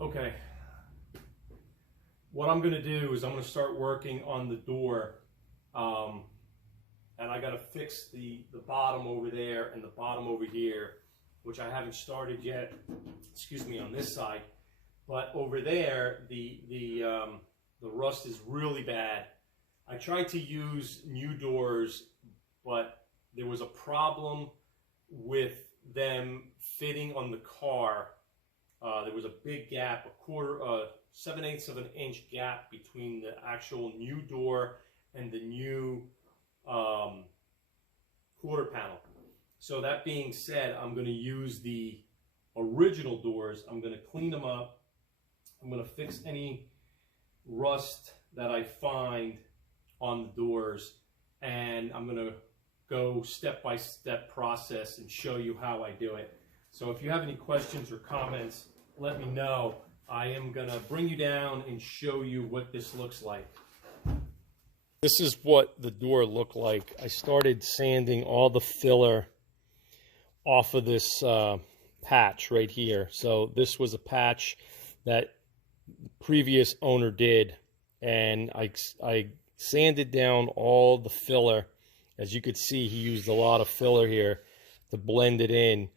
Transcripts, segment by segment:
Okay, what I'm gonna do is I'm gonna start working on the door, and I gotta fix the bottom over there and the bottom over here, which I haven't started yet, excuse me, on this side. But over there, the rust is really bad. I tried to use new doors, but there was a problem with them fitting on the car. There was a big gap, 7/8 of an inch gap between the actual new door and the new quarter panel. So that being said, I'm going to use the original doors. I'm going to clean them up. I'm going to fix any rust that I find on the doors, and I'm going to go step-by-step process and show you how I do it. So if you have any questions or comments, let me know. I am going to bring you down and show you what this looks like. This is what the door looked like. I started sanding all the filler off of this patch right here. So this was a patch that the previous owner did, and I sanded down all the filler. As you could see, he used a lot of filler here to blend it in.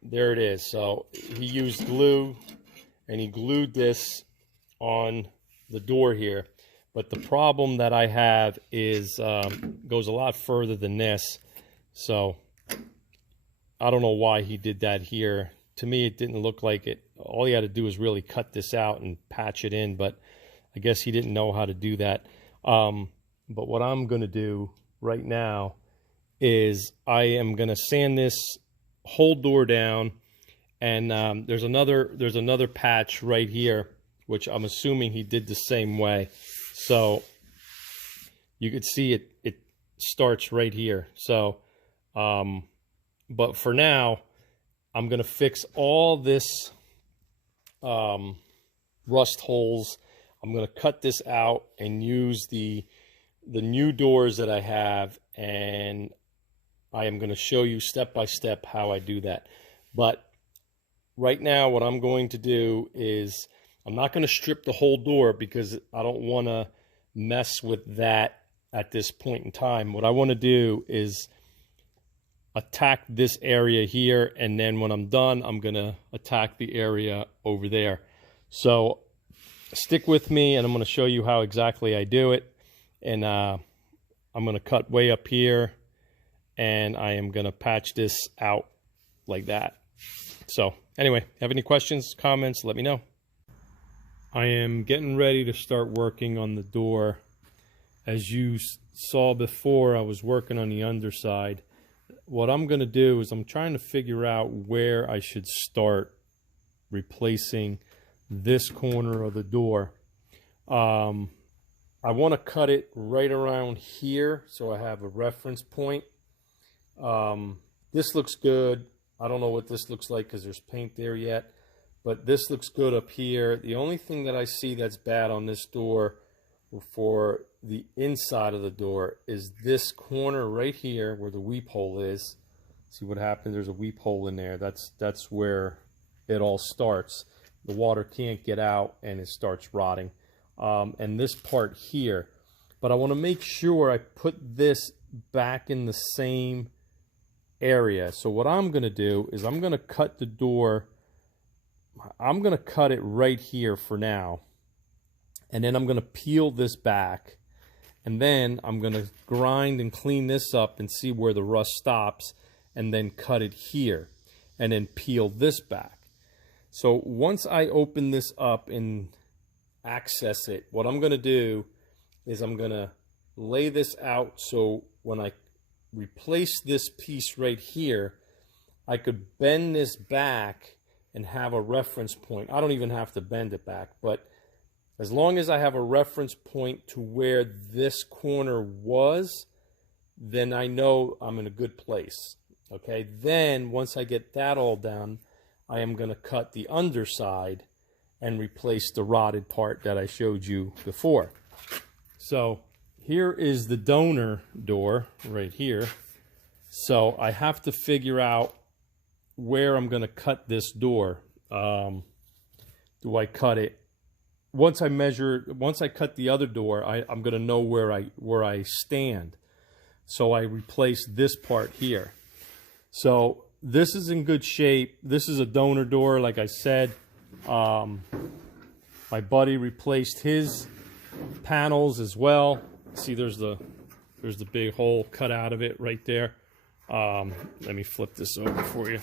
There it is. So he used glue, and he glued this on the door here. But the problem that I have is goes a lot further than this. So I don't know why he did that here. To me, it didn't look like it. All he had to do was really cut this out and patch it in, but I guess he didn't know how to do that. But what I'm going to do right now is I am going to sand this whole door down, and there's another patch right here, which I'm assuming he did the same way. So you could see it starts right here. So, but for now, I'm going to fix all this rust holes. I'm going to cut this out and use the new doors that I have, and I am going to show you step by step how I do that. But right now, what I'm going to do is I'm not going to strip the whole door because I don't want to mess with that at this point in time. What I want to do is attack this area here, and then when I'm done, I'm going to attack the area over there. So stick with me, and I'm going to show you how exactly I do it. And I'm going to cut way up here, and I am going to patch this out like that. So anyway, have any questions, comments, let me know. I am getting ready to start working on the door. As you saw before, I was working on the underside. What I'm going to do is I'm trying to figure out where I should start replacing this corner of the door. I want to cut it right around here so I have a reference point. This looks good. I don't know what this looks like because there's paint there yet, but this looks good up here. The only thing that I see that's bad on this door for the inside of the door is this corner right here where the weep hole is. See what happens? There's a weep hole in there. That's where it all starts. The water can't get out and it starts rotting. And this part here. But I want to make sure I put this back in the same area. So what I'm going to do is I'm going to cut the door. I'm going to cut it right here for now. And then I'm going to peel this back. And then I'm going to grind and clean this up and see where the rust stops. And then cut it here. And then peel this back. So once I open this up and access it, what I'm going to do is I'm going to lay this out so when I replace this piece right here, I could bend this back and have a reference point. I don't even have to bend it back, but as long as I have a reference point to where this corner was, then I know I'm in a good place. Okay, then once I get that all done, I am going to cut the underside and replace the rotted part that I showed you before. So here is the donor door right here. So I have to figure out where I'm going to cut this door. do I cut it. Once I cut the other door, I'm going to know where I stand. So I replace this part here. So this is in good shape. This is a donor door, like I said. My buddy replaced his panels as well. See, there's the big hole cut out of it right there. Let me flip this over for you.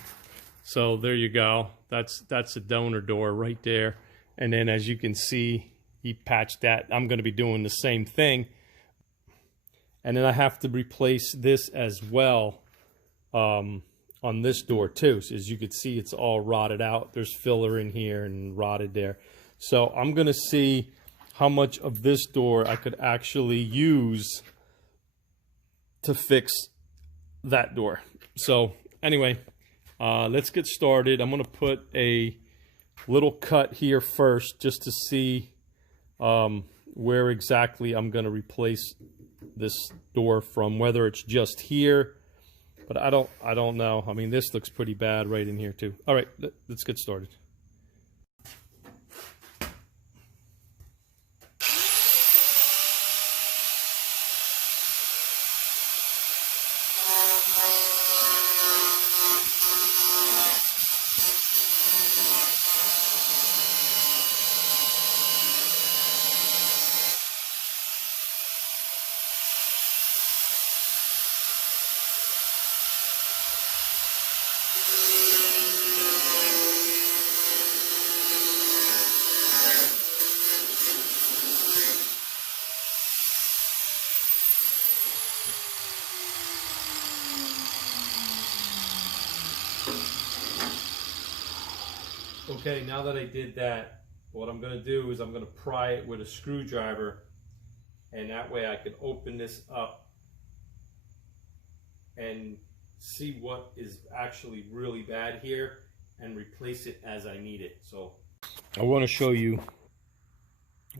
So there you go. That's a donor door right there. And then as you can see, he patched that. I'm going to be doing the same thing. And then I have to replace this as well on this door too. So as you can see, it's all rotted out. There's filler in here and rotted there. So I'm going to see how much of this door I could actually use to fix that door. So anyway, let's get started. I'm going to put a little cut here first just to see where exactly I'm going to replace this door from, whether it's just here, but I don't know. I mean, this looks pretty bad right in here too. All right, let's get started. Okay, now that I did that, what I'm going to do is I'm going to pry it with a screwdriver, and that way I can open this up and see what is actually really bad here and replace it as I need it. So I want to show you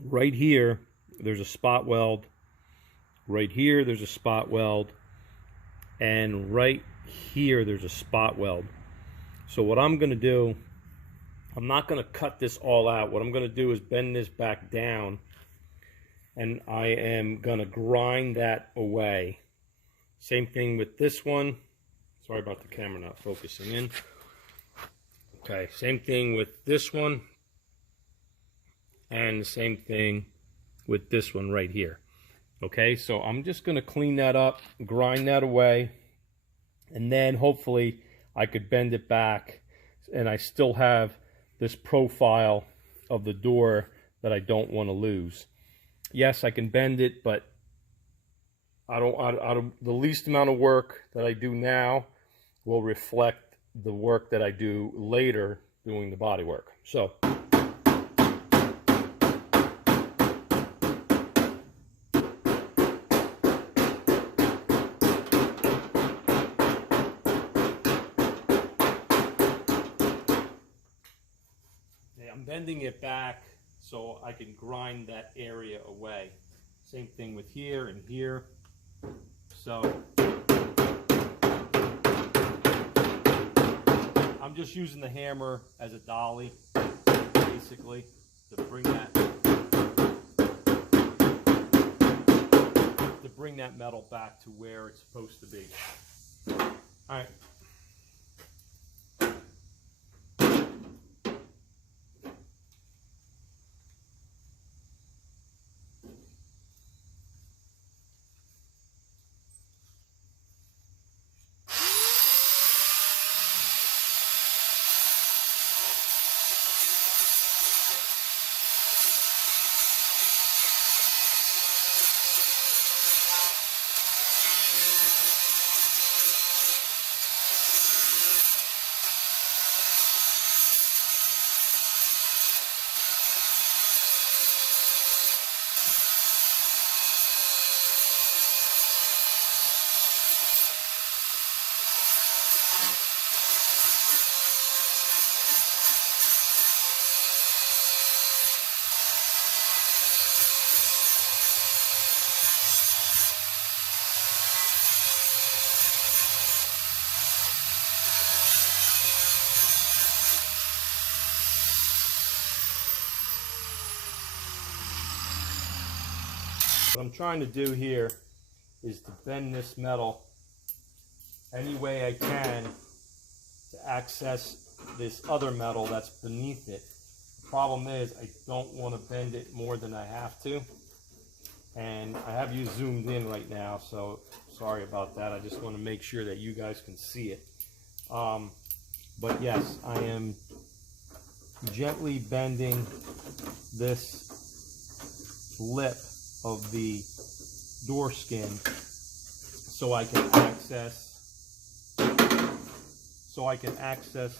right here, there's a spot weld. Right here, there's a spot weld. And right here, there's a spot weld. So what I'm going to do, I'm not going to cut this all out. What I'm going to do is bend this back down, and I am going to grind that away. Same thing with this one. Sorry about the camera not focusing in. Okay, same thing with this one, and the same thing with this one right here. Okay, so I'm just going to clean that up, grind that away, and then hopefully I could bend it back, and I still have this profile of the door that I don't want to lose. Yes, I can bend it, but the least amount of work that I do now will reflect the work that I do later doing the body work. So I'm bending it back so I can grind that area away. Same thing with here and here. So I'm just using the hammer as a dolly, basically, to bring that metal back to where it's supposed to be. All right. What I'm trying to do here is to bend this metal any way I can to access this other metal that's beneath it. The problem is I don't want to bend it more than I have to. And I have you zoomed in right now, so sorry about that. I just want to make sure that you guys can see it. But yes, I am gently bending this lip of the door skin so I can access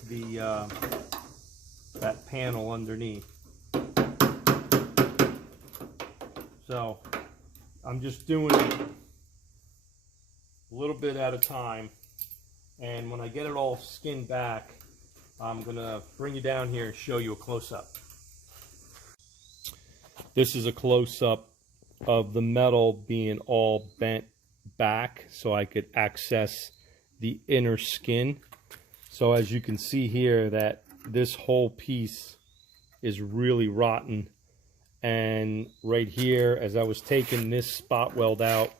the that panel underneath. So I'm just doing it a little bit at a time, and when I get it all skinned back, I'm gonna bring you down here and show you a close-up. This is a close-up of the metal being all bent back so I could access the inner skin. So as you can see here, that this whole piece is really rotten. And right here, as I was taking this spot weld out,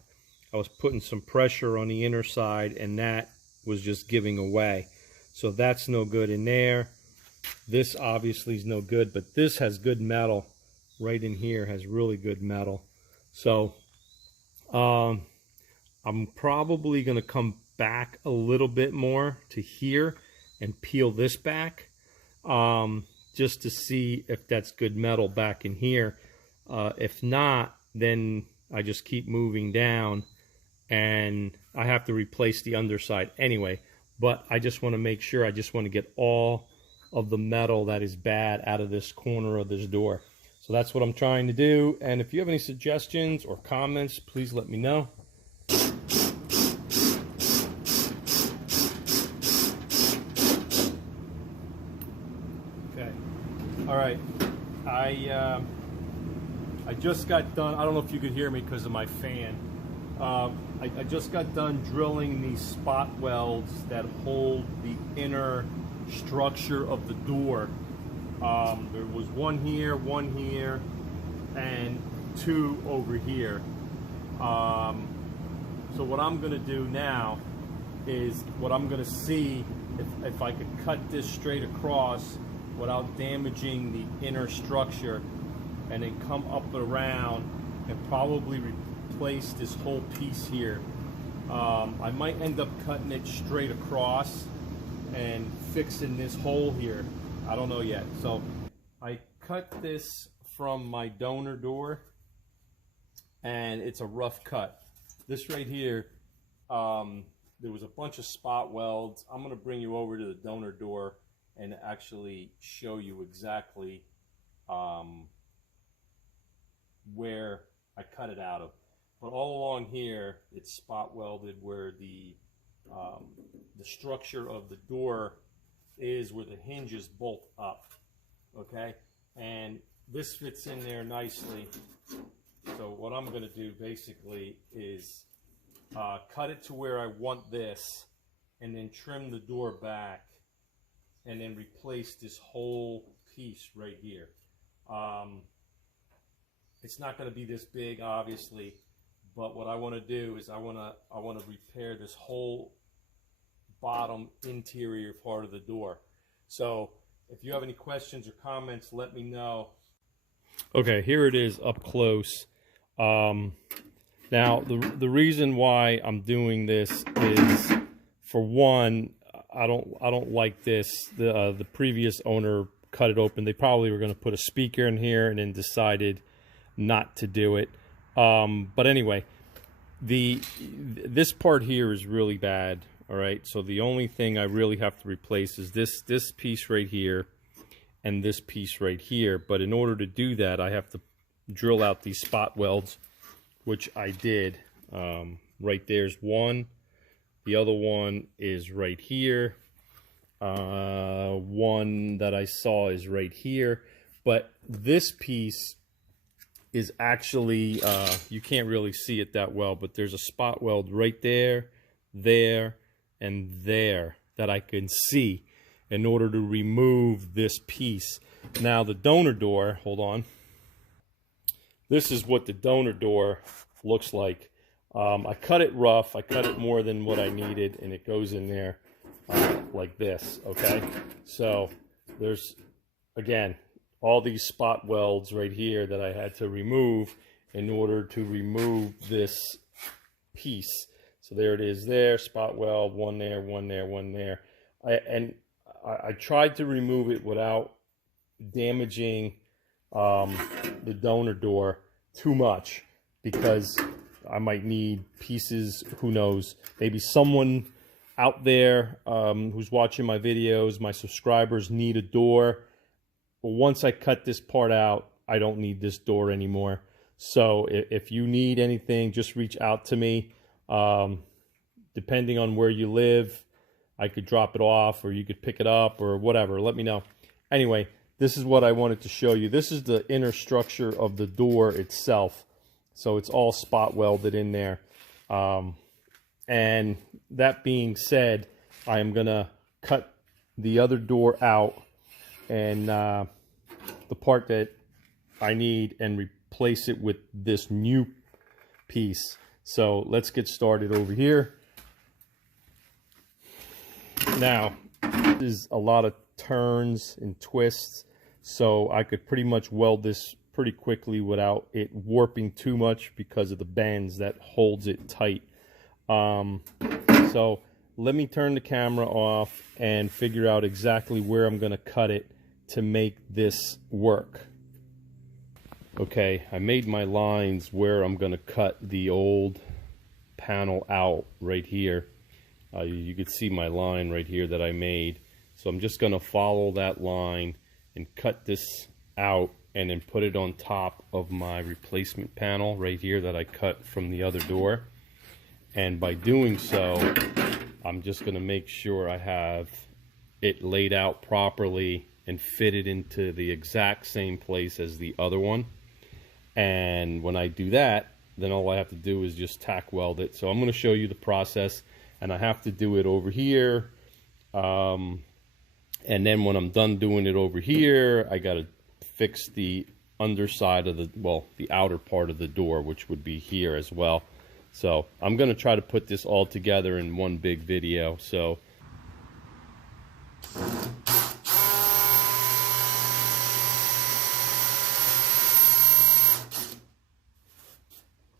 I was putting some pressure on the inner side, and that was just giving away. So that's no good in there. This obviously is no good, but this has good metal. Right in here has really good metal. So I'm probably going to come back a little bit more to here and peel this back just to see if that's good metal back in here. If not, then I just keep moving down and I have to replace the underside anyway. But I just want to make sure, I just want to get all of the metal that is bad out of this corner of this door. So that's what I'm trying to do. And if you have any suggestions or comments, please let me know. Okay. All right. I just got done. I don't know if you could hear me because of my fan. I just got done drilling these spot welds that hold the inner structure of the door. There was one here, and two over here. So what I'm going to do now is what I'm going to see if I could cut this straight across without damaging the inner structure, and then come up around and probably replace this whole piece here. I might end up cutting it straight across and fixing this hole here. I don't know yet. So I cut this from my donor door, and it's a rough cut. This right here, there was a bunch of spot welds. I'm going to bring you over to the donor door and actually show you exactly where I cut it out of. But all along here, it's spot welded where the structure of the door is, where the hinges bolt up. Okay, and this fits in there nicely. So what I'm going to do basically is cut it to where I want this, and then trim the door back, and then replace this whole piece right here. It's not going to be this big, obviously, but what I want to do is I want to repair this whole bottom interior part of the door. So if you have any questions or comments, let me know. Okay, here it is up close. Now the reason why I'm doing this is, for one, I don't like this. The previous owner cut it open. They probably were going to put a speaker in here and then decided not to do it. But anyway, this part here is really bad. All right, so the only thing I really have to replace is this piece right here and this piece right here. But in order to do that, I have to drill out these spot welds, which I did. Right there's one. The other one is right here. One that I saw is right here. But this piece is actually, you can't really see it that well, but there's a spot weld right there, there, and there that I can see in order to remove this piece. Now the donor door, hold on. this is what the donor door looks like. I cut it rough. I cut it more than what I needed, and it goes in there like this, okay? So there's, again, all these spot welds right here that I had to remove in order to remove this piece. So there it is there, spot weld, one there, one there, one there. I tried to remove it without damaging the donor door too much, because I might need pieces, who knows, maybe someone out there who's watching my videos, my subscribers, need a door. But once I cut this part out, I don't need this door anymore. So if you need anything, just reach out to me. Depending on where you live, I could drop it off, or you could pick it up, or whatever. Let me know. Anyway, this is what I wanted to show you. This is the inner structure of the door itself. So it's all spot welded in there. And that being said, I am going to cut the other door out, and the part that I need, and replace it with this new piece. So let's get started over here. Now, this is a lot of turns and twists, so I could pretty much weld this pretty quickly without it warping too much because of the bands that holds it tight. So let me turn the camera off and figure out exactly where I'm going to cut it to make this work. Okay, I made my lines where I'm going to cut the old panel out right here. You can see my line right here that I made. So I'm just going to follow that line and cut this out, and then put it on top of my replacement panel right here that I cut from the other door. And by doing so, I'm just going to make sure I have it laid out properly and fitted into the exact same place as the other one. And when I do that, then all I have to do is just tack weld it. So I'm going to show you the process, and I have to do it over here. And then when I'm done doing it over here, I got to fix the underside of the, well, the outer part of the door, which would be here as well. So I'm going to try to put this all together in one big video. So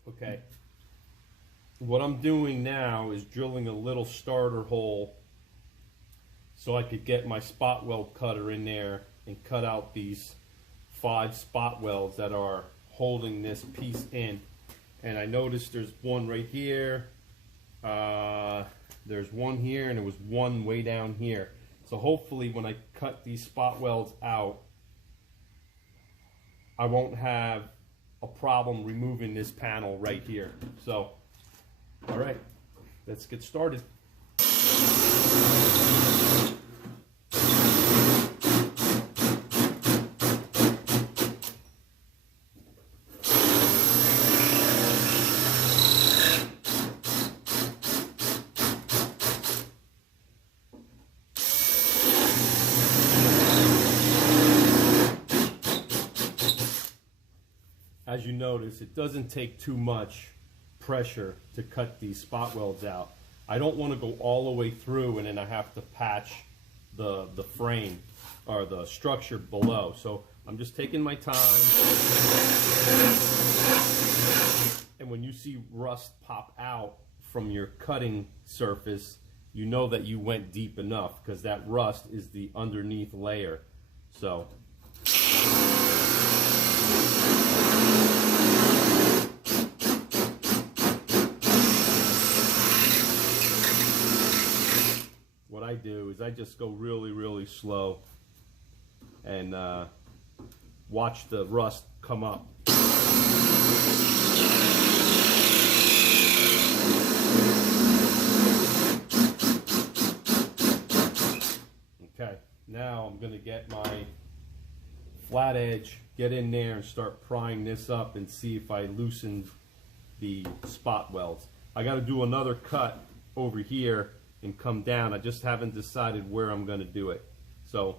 okay, what I'm doing now is drilling a little starter hole so I could get my spot weld cutter in there and cut out these 5 spot welds that are holding this piece in. And I noticed there's one right here, there's one here, and there was one way down here. So hopefully when I cut these spot welds out, I won't have a problem removing this panel right here. So, all right, let's get started. As you notice, it doesn't take too much pressure to cut these spot welds out. I don't want to go all the way through and then I have to patch the frame or the structure below. So I'm just taking my time. And when you see rust pop out from your cutting surface, you know that you went deep enough, because that rust is the underneath layer. So what I do is I just go really, really slow and watch the rust come up. Okay, now I'm going to get my flat edge, get in there and start prying this up and see if I loosened the spot welds. I got to do another cut over here and come down. I just haven't decided where I'm going to do it. So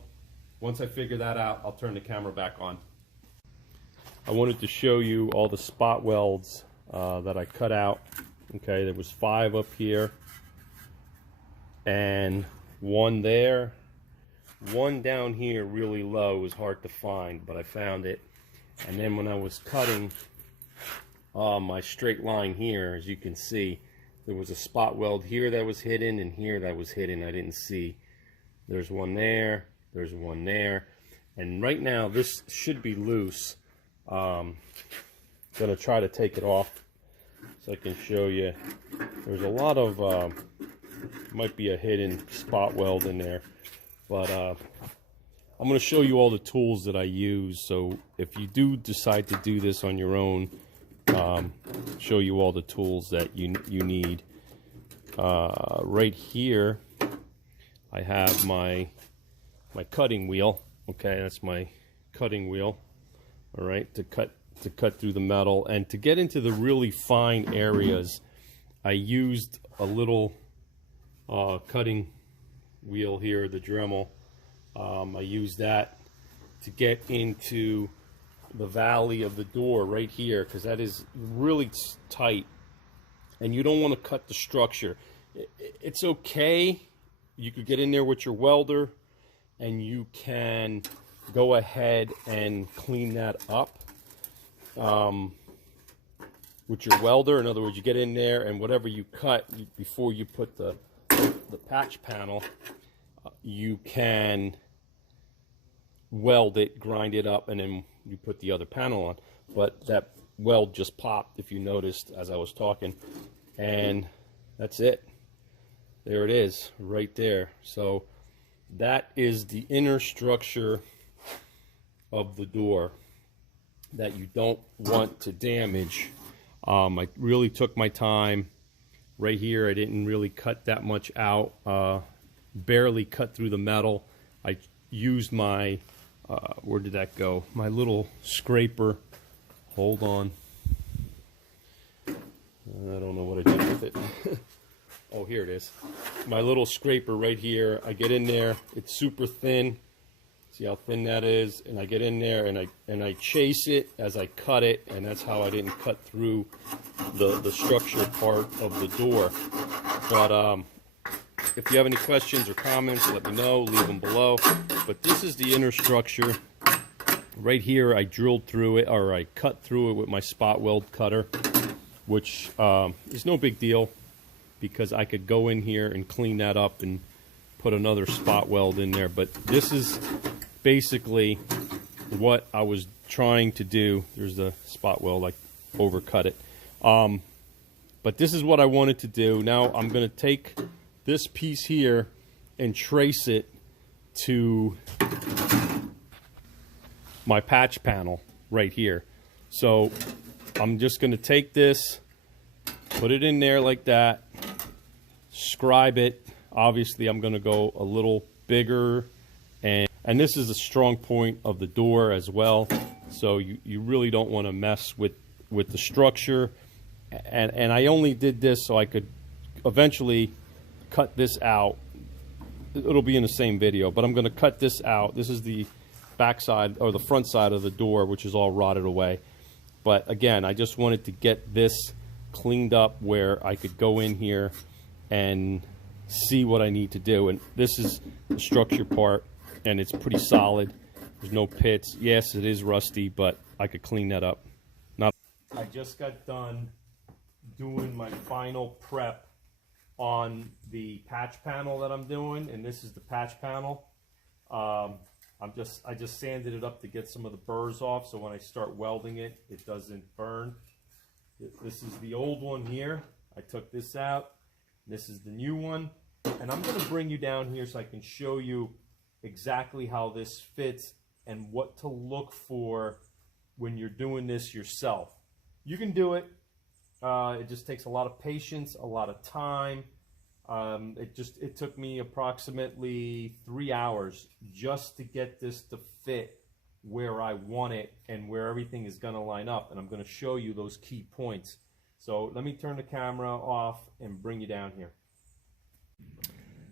once I figure that out, I'll turn the camera back on. I wanted to show you all the spot welds that I cut out. Okay, there was 5 up here and 1 there. 1 down here really low, was hard to find, but I found it. And then when I was cutting my straight line here, as you can see, there was a spot weld here that was hidden and here that was hidden. I didn't see. There's 1 there, there's 1 there. And right now this should be loose. I'm gonna try to take it off so I can show you. There's a lot of might be a hidden spot weld in there, but I'm going to show you all the tools that I use. So if you do decide to do this on your own, show you all the tools that you need. Right here I have my cutting wheel. Okay, that's my cutting wheel. All right, to cut through the metal, and to get into the really fine areas, I used a little cutting wheel here, the Dremel. I used that to get into the valley of the door right here, because that is really tight, and you don't want to cut the structure. It's okay. You could get in there with your welder, and you can go ahead and clean that up with your welder. In other words, you get in there and whatever you cut before you put the patch panel, you can weld it, grind it up, and then you put the other panel on. But that weld just popped, if you noticed, as I was talking, and that's it. There it is, right there. So that is the inner structure of the door that you don't want to damage. I really took my time. Right here I didn't really cut that much out, barely cut through the metal. I used my where did that go? My little scraper. Hold on, I don't know what I did with it. Oh, here it is. My little scraper right here. I get in there, it's super thin. See how thin that is? And I get in there and I chase it as I cut it, and that's how I didn't cut through the structure part of the door. But if you have any questions or comments, let me know, leave them below. But this is the inner structure. Right here I drilled through it, or I cut through it with my spot weld cutter, which is no big deal, because I could go in here and clean that up and put another spot weld in there. But this is basically what I was trying to do. There's the spot weld, I overcut it. But this is what I wanted to do. Now I'm going to take this piece here and trace it to my patch panel right here. So I'm just going to take this, put it in there like that, scribe it. Obviously I'm going to go a little bigger, and this is a strong point of the door as well, so you really don't want to mess with the structure. And I only did this so I could eventually cut this out. It'll be in the same video, but I'm going to cut this out. This is the back side, or the front side of the door, which is all rotted away. But again, I just wanted to get this cleaned up where I could go in here and see what I need to do. And this is the structure part, and it's pretty solid. There's no pits. Yes, it is rusty, but I could clean that up. I just got done doing my final prep on the patch panel that I'm doing, and this is the patch panel. I just sanded it up to get some of the burrs off, so when I start welding it, it doesn't burn. This is the old one here. I took this out. This is the new one, and I'm going to bring you down here so I can show you exactly how this fits and what to look for when you're doing this yourself. You can do it. It just takes a lot of patience, a lot of time. It took me approximately 3 hours just to get this to fit where I want it and where everything is going to line up, and I'm going to show you those key points. So let me turn the camera off and bring you down here.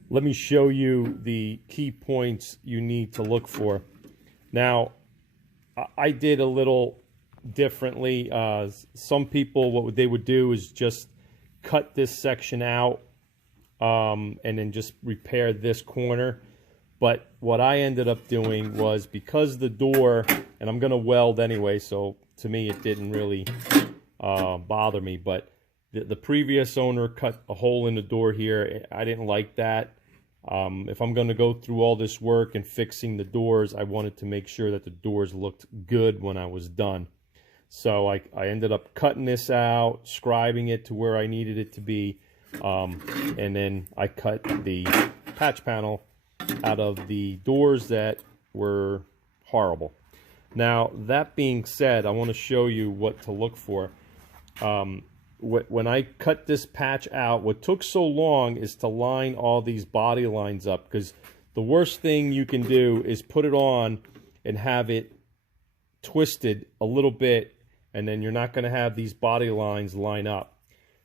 Let me show you the key points you need to look for. Now, I did a little differently. Some people, what they would do is just cut this section out and then just repair this corner. But what I ended up doing was, because the door, and I'm going to weld anyway, so to me it didn't really bother me, but the previous owner cut a hole in the door here. I didn't like that. If I'm going to go through all this work and fixing the doors, I wanted to make sure that the doors looked good when I was done. So I ended up cutting this out, scribing it to where I needed it to be, and then I cut the patch panel out of the doors that were horrible. Now, that being said, I want to show you what to look for. When I cut this patch out, what took so long is to line all these body lines up, because the worst thing you can do is put it on and have it twisted a little bit, and then you're not going to have these body lines line up.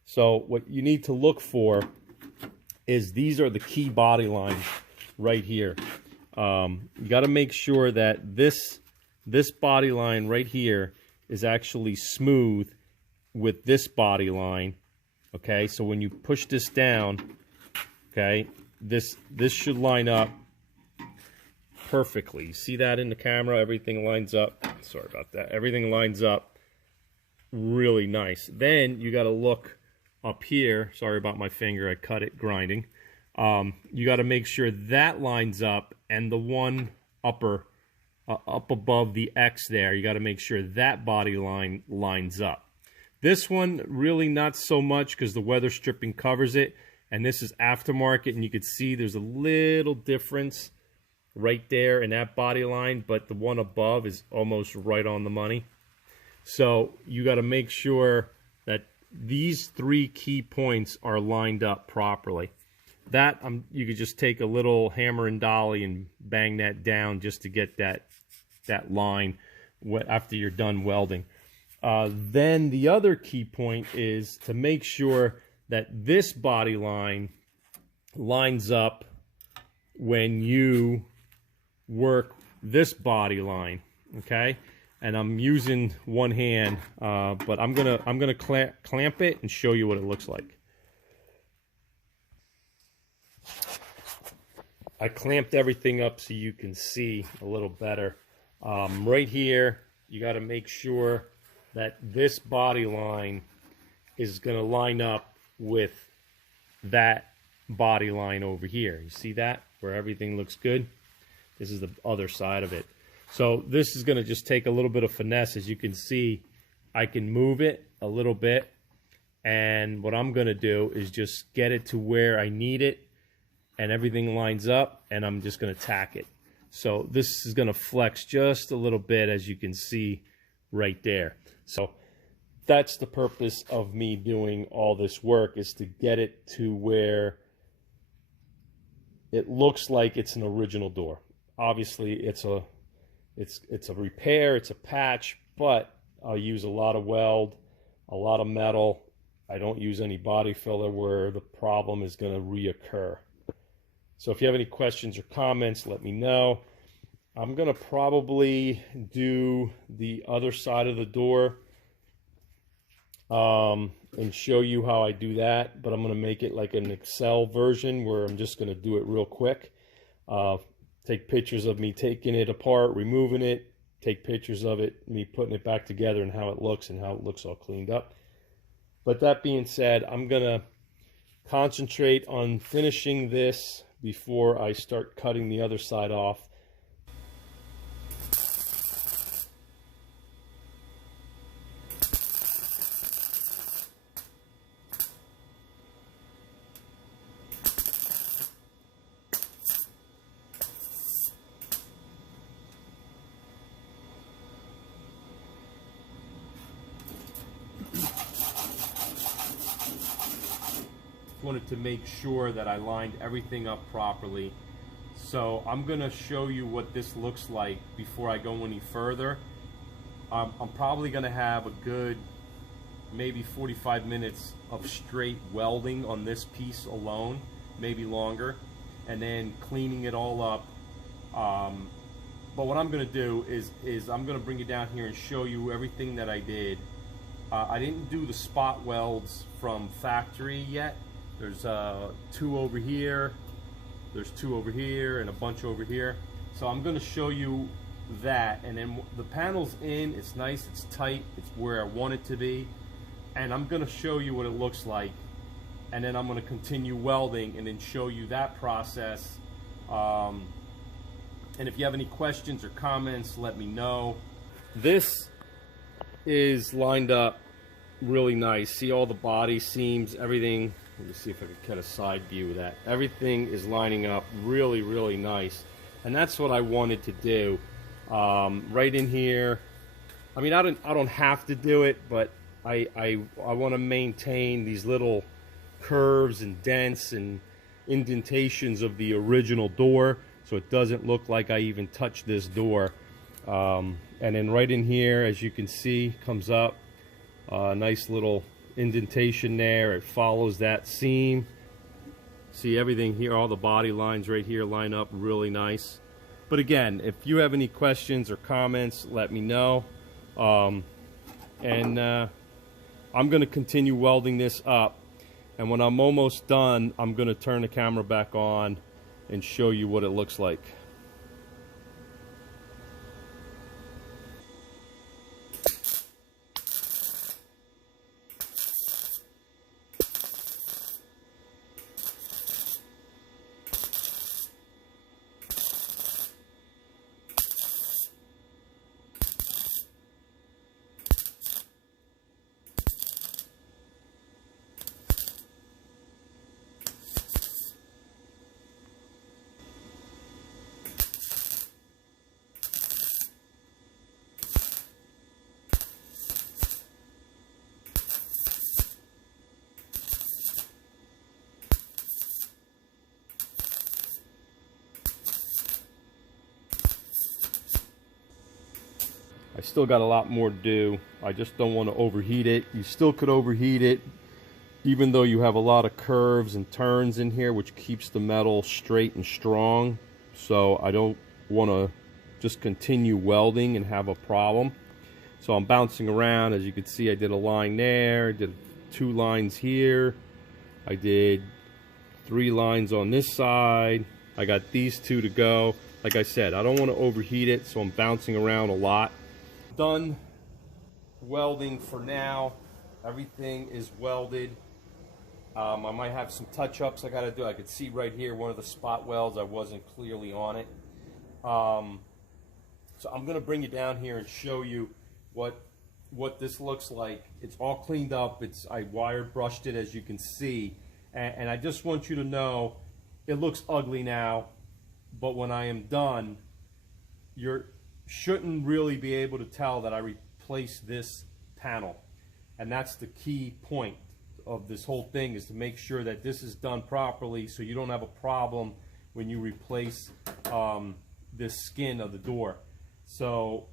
So what you need to look for is, these are the key body lines right here. You got to make sure that this body line right here is actually smooth with this body line. Okay, so when you push this down, okay, this should line up perfectly. You see that in the camera? Everything lines up. Sorry about that. Everything lines up really nice. Then you got to look up here. Sorry about my finger. I cut it grinding. You got to make sure that lines up, and the one up above the X there, you got to make sure that body line lines up. This one, really not so much, because the weather stripping covers it, and this is aftermarket, and you can see there's a little difference right there in that body line, but the one above is almost right on the money. So you got to make sure that these three key points are lined up properly. That you could just take a little hammer and dolly and bang that down just to get that line after you're done welding. Then the other key point is to make sure that this body line lines up when you work this body line. Okay, and I'm using one hand, but I'm gonna clamp it and show you what it looks like. I clamped everything up so you can see a little better. Right here, you got to make sure that this body line is going to line up with that body line over here. You see that? Where everything looks good? This is the other side of it. So this is going to just take a little bit of finesse. As you can see, I can move it a little bit, and what I'm going to do is just get it to where I need it, and everything lines up, and I'm just going to tack it. So this is going to flex just a little bit, as you can see right there. So that's the purpose of me doing all this work, is to get it to where it looks like it's an original door. Obviously, it's a repair, it's a patch, but I'll use a lot of weld, a lot of metal. I don't use any body filler where the problem is going to reoccur. So if you have any questions or comments, let me know. I'm going to probably do the other side of the door and show you how I do that, but I'm going to make it like an Excel version where I'm just going to do it real quick. Take pictures of me taking it apart, removing it, take pictures of it, me putting it back together and how it looks all cleaned up. But that being said, I'm going to concentrate on finishing this before I start cutting the other side off. Wanted to make sure that I lined everything up properly. So I'm going to show you what this looks like before I go any further. I'm probably going to have a good maybe 45 minutes of straight welding on this piece alone, maybe longer, and then cleaning it all up, but what I'm going to do is I'm going to bring you down here and show you everything that I did. I didn't do the spot welds from factory yet. There's 2 over here, there's 2 over here, and a bunch over here. So I'm going to show you that, and then the panel's in, it's nice, it's tight, it's where I want it to be, and I'm going to show you what it looks like, and then I'm going to continue welding and then show you that process. And if you have any questions or comments, let me know. This is lined up really nice. See all the body seams, everything. Let me see if I can get a side view of that. Everything is lining up really, really nice. And that's what I wanted to do. Right in here. I mean, I don't have to do it, but I want to maintain these little curves and dents and indentations of the original door, so it doesn't look like I even touched this door. And then right in here, as you can see, comes up a nice little indentation there. It follows that seam. See everything here, all the body lines right here line up really nice. But again, if you have any questions or comments, let me know. I'm going to continue welding this up. And when I'm almost done, I'm going to turn the camera back on and show you what it looks like. I still got a lot more to do. I just don't want to overheat it. You still could overheat it, even though you have a lot of curves and turns in here, which keeps the metal straight and strong. So I don't want to just continue welding and have a problem. So I'm bouncing around. As you can see, I did a line there, I did 2 lines here, I did 3 lines on this side. I got these 2 to go. Like I said, I don't want to overheat it, so I'm bouncing around a lot. Done welding for now. Everything is welded. I might have some touch-ups I got to do. I could see right here one of the spot welds. I wasn't clearly on it. So I'm going to bring you down here and show you what this looks like. It's all cleaned up. I wire brushed it, as you can see, and I just want you to know it looks ugly now, but when I am done, you shouldn't really be able to tell that I replaced this panel. And that's the key point of this whole thing, is to make sure that this is done properly so you don't have a problem when you replace this skin of the door. So,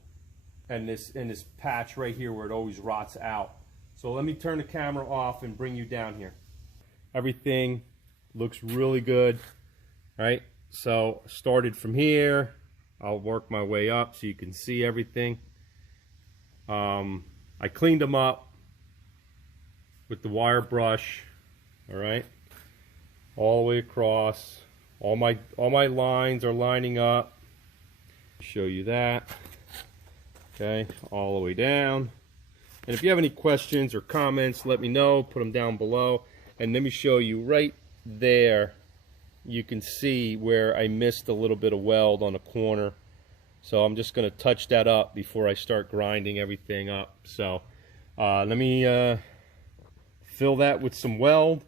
and this patch right here where it always rots out. So let me turn the camera off and bring you down here. Everything looks really good, right? So started from here. I'll work my way up so you can see everything. I cleaned them up with the wire brush, all right, all the way across. All my lines are lining up. Show you that. Okay, all the way down. And if you have any questions or comments, let me know. Put them down below. And let me show you right there. You can see where I missed a little bit of weld on the corner. So I'm just going to touch that up before I start grinding everything up. So let me fill that with some weld.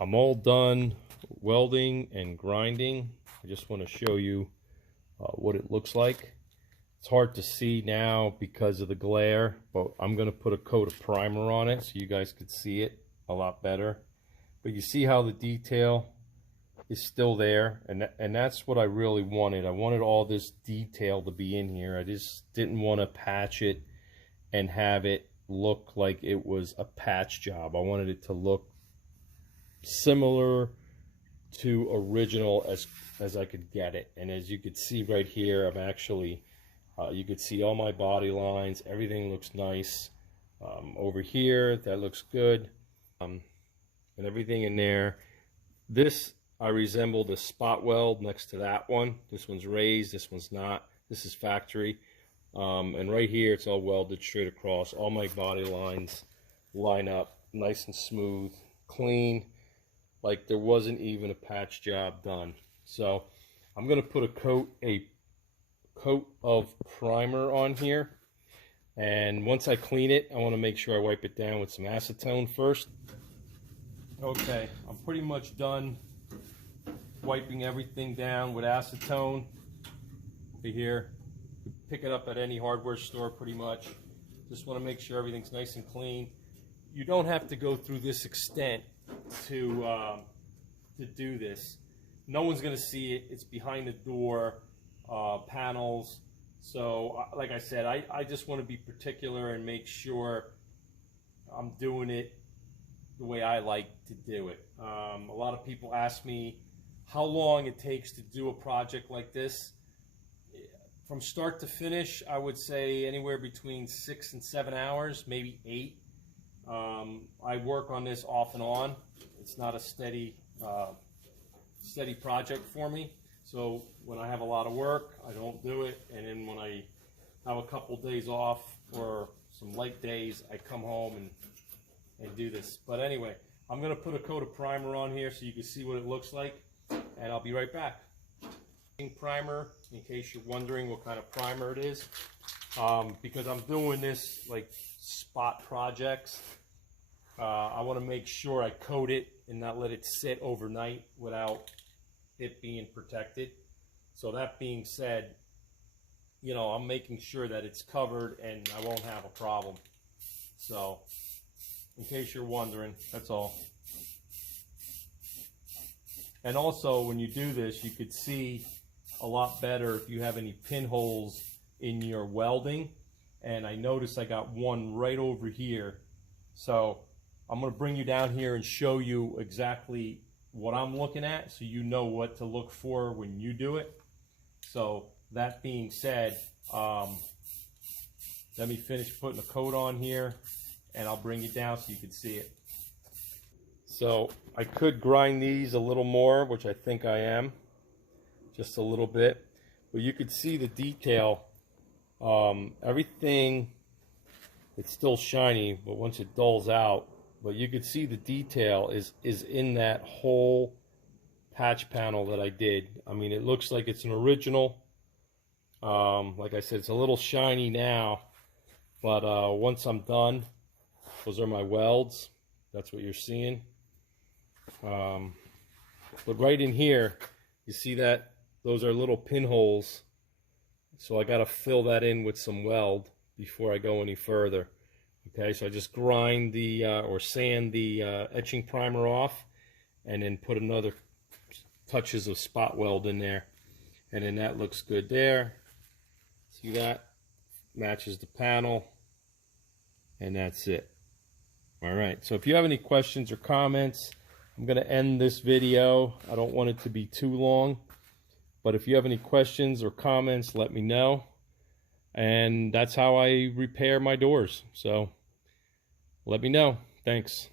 I'm all done welding and grinding. I just want to show you what it looks like. It's hard to see now because of the glare, but I'm going to put a coat of primer on it so you guys could see it a lot better. But you see how the detail is still there, and that's what I really wanted. I wanted all this detail to be in here. I just didn't want to patch it and have it look like it was a patch job. I wanted it to look similar to original as I could get it. And as you could see right here, I'm actually you could see all my body lines. Everything looks nice. Over here, that looks good. And everything in there. This, I resemble the spot weld next to that one. This one's raised, this one's not. This is factory. And right here, it's all welded straight across. All my body lines line up nice and smooth, clean, like there wasn't even a patch job done. So I'm gonna put a coat of primer on here, and once I clean it, I want to make sure I wipe it down with some acetone first. Okay, I'm pretty much done wiping everything down with acetone. Here, you can pick it up at any hardware store pretty much. Just want to make sure everything's nice and clean. You don't have to go through this extent to do this. No one's going to see it. It's behind the door. Panels. So like I said, I just want to be particular and make sure I'm doing it the way I like to do it. A lot of people ask me how long it takes to do a project like this. From start to finish, I would say anywhere between 6 and 7 hours, maybe 8. I work on this off and on. It's not a steady project for me. So when I have a lot of work, I don't do it. And then when I have a couple days off or some light days, I come home and do this. But anyway, I'm going to put a coat of primer on here so you can see what it looks like. And I'll be right back. Primer, in case you're wondering what kind of primer it is. Because I'm doing this like spot projects. I want to make sure I coat it and not let it sit overnight without it being protected. So that being said, you know, I'm making sure that it's covered and I won't have a problem. So in case you're wondering, that's all. And also when you do this, you could see a lot better if you have any pinholes in your welding. And I noticed I got one right over here. So I'm going to bring you down here and show you exactly what I'm looking at so you know what to look for when you do it. So that being said, let me finish putting a coat on here and I'll bring it down so you can see it. So I could grind these a little more, which I think I am, just a little bit, but you could see the detail. Everything, it's still shiny, but once it dulls out, but you could see the detail is in that whole patch panel that I did. I mean, it looks like it's an original. Like I said, it's a little shiny now, but once I'm done, those are my welds. That's what you're seeing. But right in here, you see that those are little pinholes. So I got to fill that in with some weld before I go any further. Okay, so I just grind the or sand the etching primer off, and then put another touches of spot weld in there, and then that looks good there. See that? Matches the panel, and that's it. All right, so if you have any questions or comments, I'm going to end this video. I don't want it to be too long, but if you have any questions or comments, let me know. And that's how I repair my doors. So let me know. Thanks.